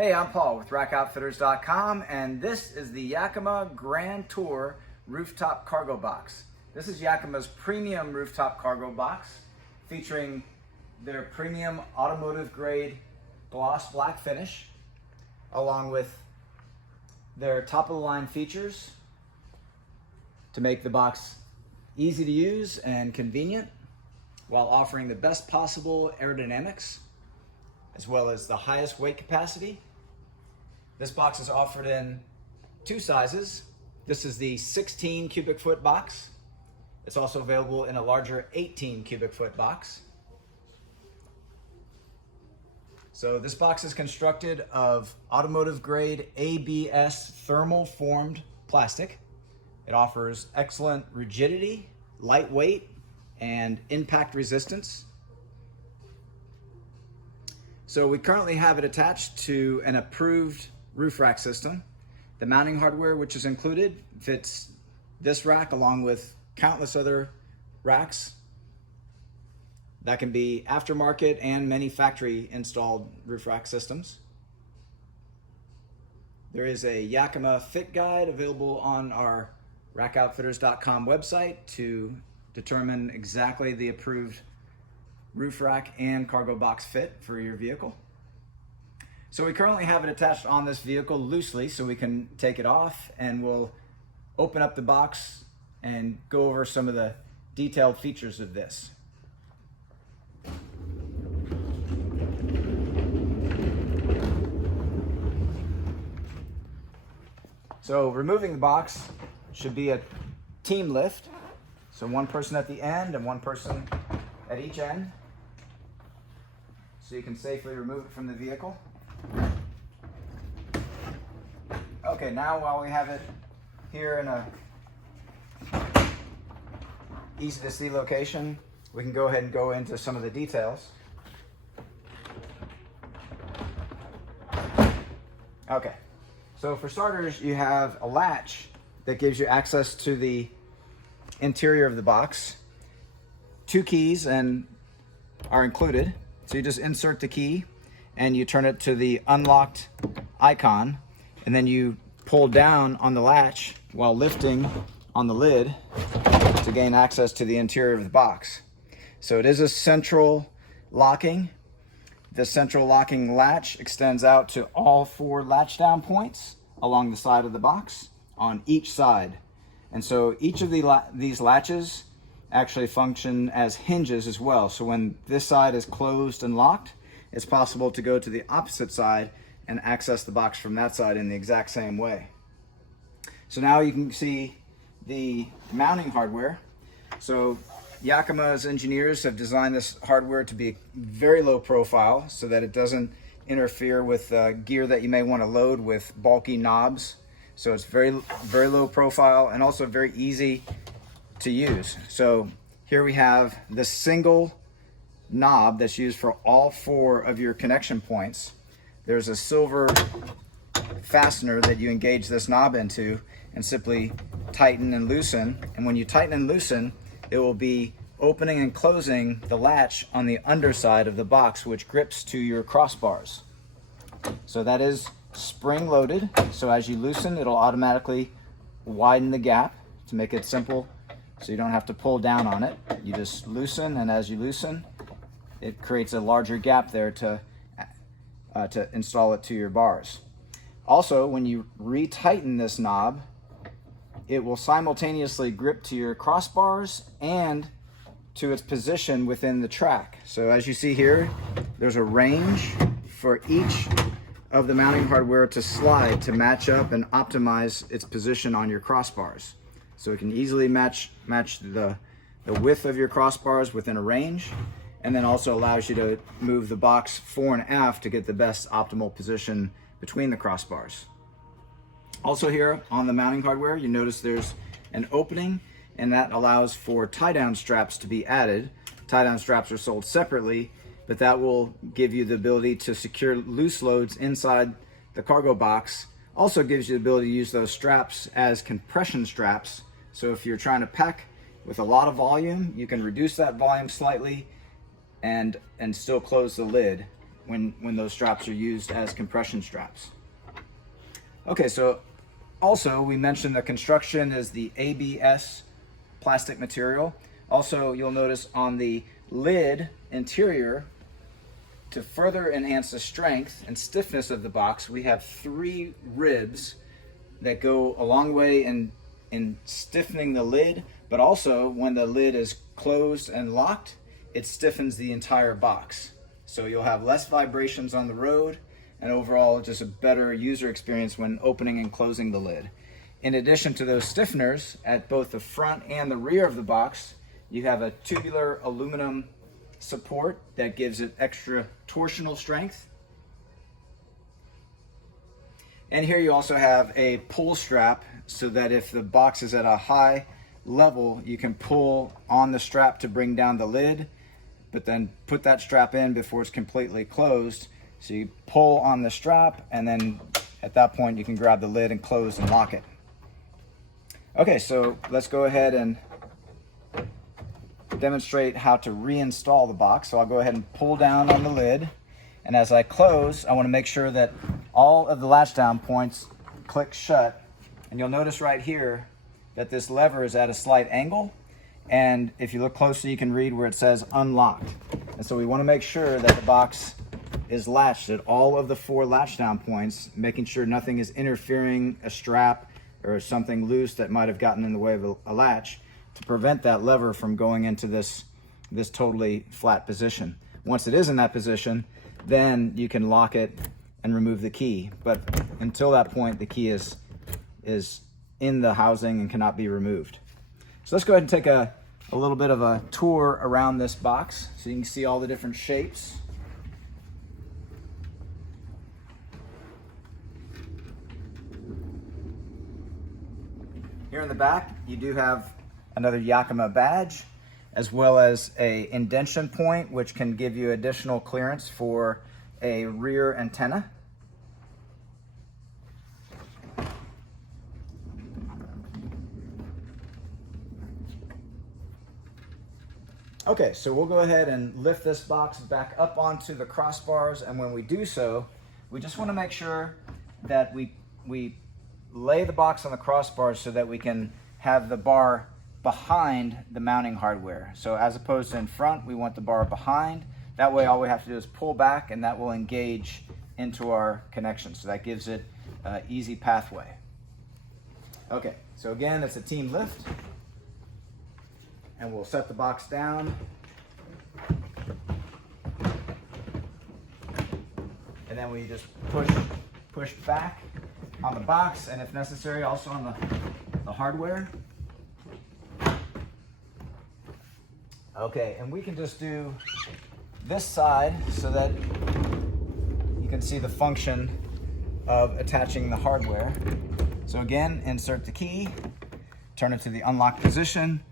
Hey, I'm Paul with rackoutfitters.com, and this is the Yakima GrandTour Rooftop Cargo Box. This is Yakima's premium rooftop cargo box, featuring their premium automotive grade gloss black finish, along with their top of the line features to make the box easy to use and convenient, while offering the best possible aerodynamics, as well as the highest weight capacity. This box is offered in two sizes. This is the 16 cubic foot box. It's also available in a larger 18 cubic foot box. So this box is constructed of automotive grade ABS thermal formed plastic. It offers excellent rigidity, lightweight, and impact resistance. So we currently have it attached to an approved roof rack system. The mounting hardware which is included fits this rack along with countless other racks that can be aftermarket and many factory installed roof rack systems. There is a Yakima fit guide available on our rackoutfitters.com website to determine exactly the approved roof rack and cargo box fit for your vehicle. So we currently have it attached on this vehicle loosely, so we can take it off, and we'll open up the box and go over some of the detailed features of this. So removing the box should be a team lift. So one person at the end and one person at each end, so you can safely remove it from the vehicle. Okay, now while we have it here in a easy to see location, we can go ahead and go into some of the details. Okay, so for starters, you have a latch that gives you access to the interior of the box. Two keys are included. So you just insert the key and you turn it to the unlocked icon, and then you pull down on the latch while lifting on the lid to gain access to the interior of the box. So it is a central locking. The central locking latch extends out to all four latch down points along the side of the box on each side. And so each of these latches actually function as hinges as well. So when this side is closed and locked, it's possible to go to the opposite side and access the box from that side in the exact same way. So now you can see the mounting hardware. So Yakima's engineers have designed this hardware to be very low profile so that it doesn't interfere with gear that you may want to load with bulky knobs. So it's very low profile and also very easy to use. So here we have the single knob that's used for all four of your connection points. There's a silver fastener that you engage this knob into and simply tighten and loosen. And when you tighten and loosen, it will be opening and closing the latch on the underside of the box, which grips to your crossbars. So that is spring loaded. So as you loosen, it'll automatically widen the gap to make it simple, so you don't have to pull down on it. You just loosen, and as you loosen, it creates a larger gap there to install it to your bars. Also, when you retighten this knob, it will simultaneously grip to your crossbars and to its position within the track. So as you see here, there's a range for each of the mounting hardware to slide to match up and optimize its position on your crossbars. So it can easily match the width of your crossbars within a range, and then also allows you to move the box fore and aft to get the best optimal position between the crossbars. Also here on the mounting hardware, you notice there's an opening, and that allows for tie-down straps to be added. Tie-down straps are sold separately, but that will give you the ability to secure loose loads inside the cargo box. Also gives you the ability to use those straps as compression straps. So if you're trying to pack with a lot of volume, you can reduce that volume slightly and still close the lid when those straps are used as compression straps. Okay, so also we mentioned the construction is the ABS plastic material. Also, you'll notice on the lid interior, to further enhance the strength and stiffness of the box, we have 3 ribs that go a long way in stiffening the lid, but also when the lid is closed and locked, it stiffens the entire box. So you'll have less vibrations on the road, and overall just a better user experience when opening and closing the lid. In addition to those stiffeners, at both the front and the rear of the box, you have a tubular aluminum support that gives it extra torsional strength. And here you also have a pull strap so that if the box is at a high level, you can pull on the strap to bring down the lid, but then put that strap in before it's completely closed. So you pull on the strap, and then at that point you can grab the lid and close and lock it. Okay, so let's go ahead and demonstrate how to reinstall the box. So I'll go ahead and pull down on the lid, and as I close, I want to make sure that all of the latch down points click shut. And you'll notice right here that this lever is at a slight angle, and if you look closely you can read where it says unlocked. And so we want to make sure that the box is latched at all of the 4 latch down points, making sure nothing is interfering, a strap or something loose that might have gotten in the way of a latch, to prevent that lever from going into this totally flat position. Once it is in that position, then you can lock it and remove the key. But until that point, the key is in the housing and cannot be removed. So let's go ahead and take a little bit of a tour around this box so you can see all the different shapes. Here in the back, you do have another Yakima badge, as well as a indention point, which can give you additional clearance for a rear antenna. Okay, so we'll go ahead and lift this box back up onto the crossbars, and when we do so, we just want to make sure that we lay the box on the crossbars so that we can have the bar behind the mounting hardware. So as opposed to in front, we want the bar behind. That way all we have to do is pull back, and that will engage into our connection. So that gives it an easy pathway. Okay, so again, it's a team lift. And we'll set the box down. And then we just push back on the box, and if necessary, also on the hardware. Okay, and we can just do this side so that you can see the function of attaching the hardware. So again, insert the key, turn it to the unlock position,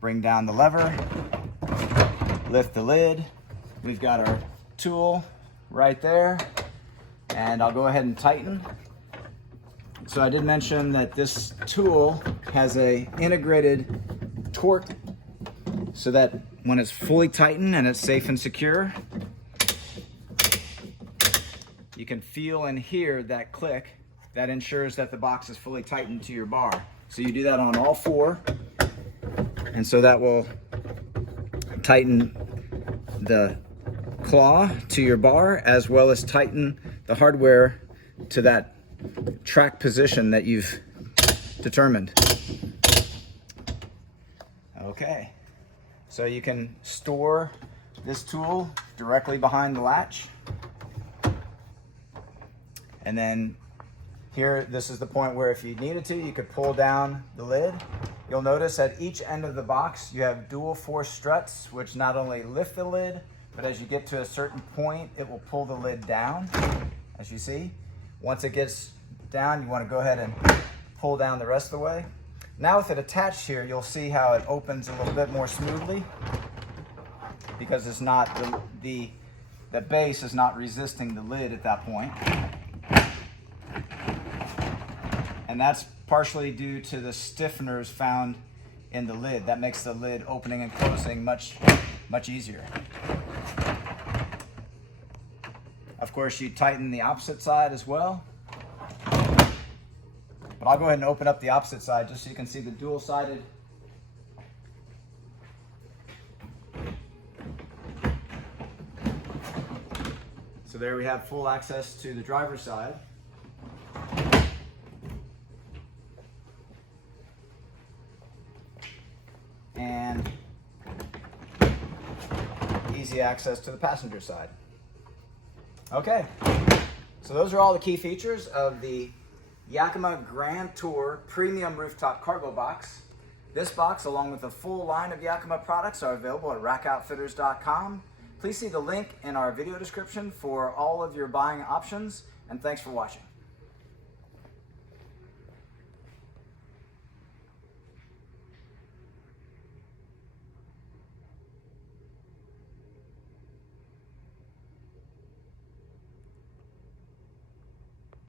bring down the lever, lift the lid. We've got our tool right there, and I'll go ahead and tighten. So I did mention that this tool has a integrated torque so that when it's fully tightened and it's safe and secure, you can feel and hear that click. That ensures that the box is fully tightened to your bar. So you do that on all 4, and so that will tighten the claw to your bar, as well as tighten the hardware to that track position that you've determined. Okay, so you can store this tool directly behind the latch. And then here, this is the point where if you needed to, you could pull down the lid. You'll notice at each end of the box, you have dual force struts, which not only lift the lid, but as you get to a certain point, it will pull the lid down, as you see. Once it gets down, you want to go ahead and pull down the rest of the way. Now with it attached here, you'll see how it opens a little bit more smoothly, because it's not, the base is not resisting the lid at that point. And that's partially due to the stiffeners found in the lid. That makes the lid opening and closing much easier. course, you tighten the opposite side as well. But I'll go ahead and open up the opposite side just so you can see the dual-sided. So there we have full access to the driver's side. And easy access to the passenger side. Okay, so those are all the key features of the Yakima GrandTour Premium Rooftop Cargo Box. This box, along with a full line of Yakima products, are available at rackoutfitters.com. Please see the link in our video description for all of your buying options, and thanks for watching.